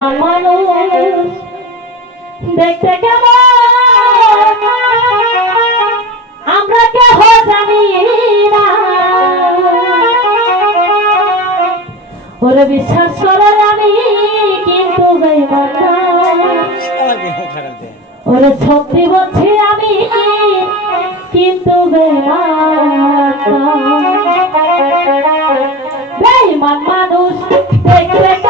মানুষ দেখতে কেমন? আমরা কেহ জানি না। ওরে বিশ্বাস করে আমি কিন্তু ওরে সত্যি বলছি আমি কিন্তু বেমান মানুষ দেখতে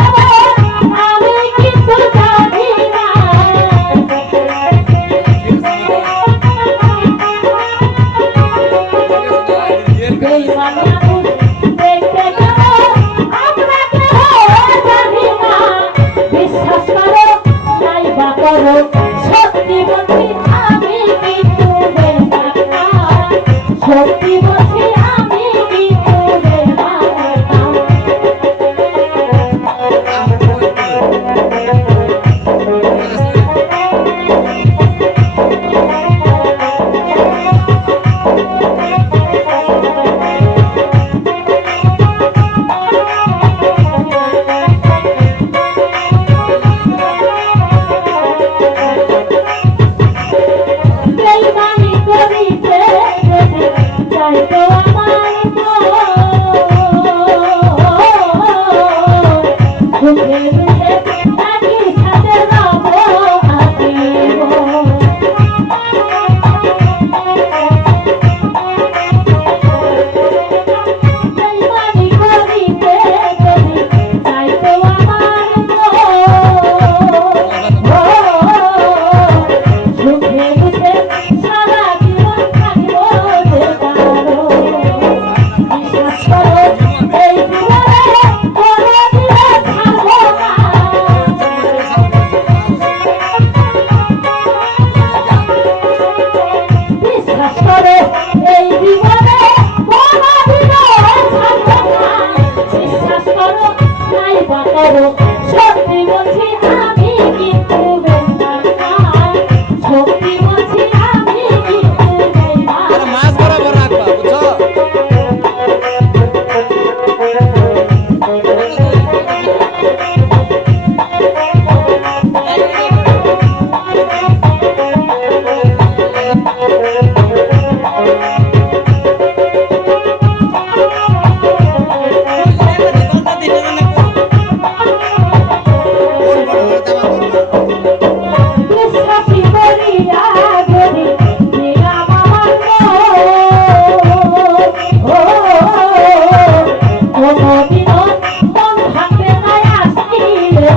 করো সত্যি বলছি আমি কিছু সত্যি বলছি আমি কিছু Thank you. Thank you. সর্বে মধ্যে ও বিনোদ মন ভাঙবে না আসি রে